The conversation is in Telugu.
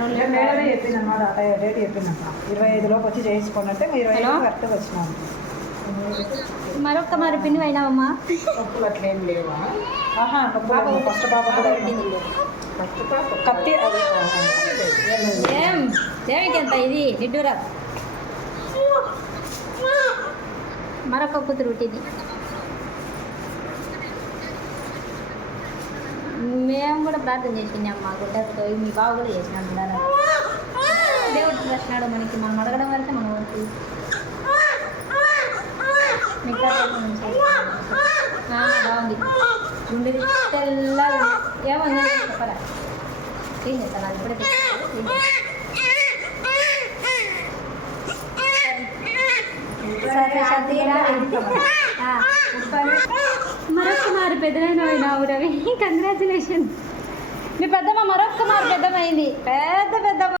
మేడమే చెప్పింది అనమాట. డేట్ చెప్పిందమ్మా 25 లోపు వచ్చి చేయించుకోండి అంటే 25 కరెక్ట్గా వచ్చినాము. మరొక్క మరి పిన్ని అయినావమ్మా. నొప్పులు అట్లేం లేవా? నొప్పులు ఫస్ట్ పాప కూడా కత్తి ఏం దేవికి ఎంత ఇది నిడ్డూరా. మరొక కూతురు పుట్టింది. మేము కూడా ప్రార్థన చేసినాం మా గుడ్డతో. మీ బావ కూడా చేసినాం కూడా. దేవుడు ప్రశ్నాడు మనకి, మనం అడగడం వరకే మనం వచ్చి బాగుంది. గుండె తెల్లగా ఏమో చెప్పరా ఏం చేస్తాను అది ఇప్పుడే మరొక్క మారు పెద్దనైనా రవి. కంగ్రాచులేషన్. మీ పెద్దమ్మ మరొక్క మారు పెద్దమ్మ అయింది. పెద్దమ్మ